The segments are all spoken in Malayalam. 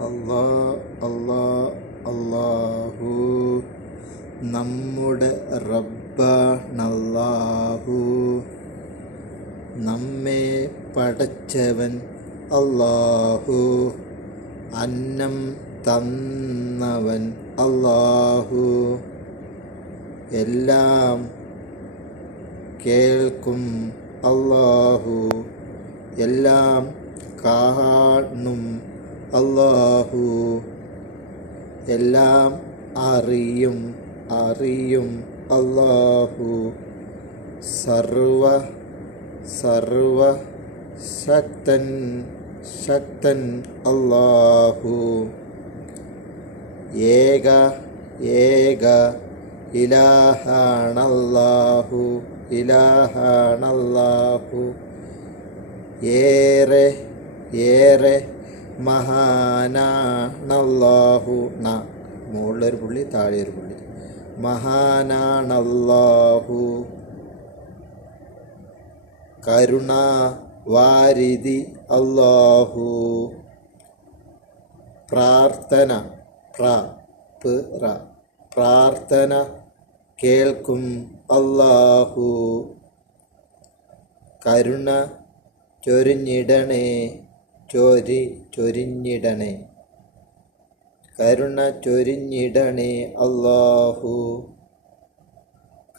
അല്ലാ അള്ളാ അല്ലാഹു. നമ്മുടെ റബ്ബാണല്ലാഹു. നമ്മെ പടച്ചവൻ അല്ലാഹു. അന്നം തന്നവൻ അല്ലാഹു. എല്ലാം കേൾക്കും അല്ലാഹു. എല്ലാം കാണും അല്ലാഹു. എല്ലാം അറിയും അറിയും അള്ളാഹു സർവ സർവ ശക്തൻ ശക്തൻ അള്ളാഹു ഏക ഏക ഇലാഹാണല്ലാഹു ഇലാഹാണല്ലാഹു. ഏറെ ഏറെ മഹാനാണല്ലാഹു. ന മുകളിലൊരു പുള്ളി താഴെ ഒരു പുള്ളി. മഹാനാണല്ലാഹു. കരുണ വാരിധി അല്ലാഹു. പ്രാർത്ഥന പ്ര പ് പ്രാർത്ഥന കേൾക്കും അല്ലാഹു. കരുണ ചൊരിഞ്ഞിടണേ. ചൊരി ചൊരിഞ്ഞിടണേ. കരുണ ചൊരിഞ്ഞിടണേ അല്ലാഹു.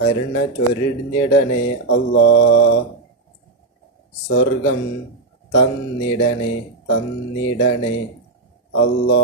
കരുണ ചൊരിഞ്ഞിടണേ അല്ലാ സ്വർഗം തന്നിടണേ തന്നിടണേ അല്ലാ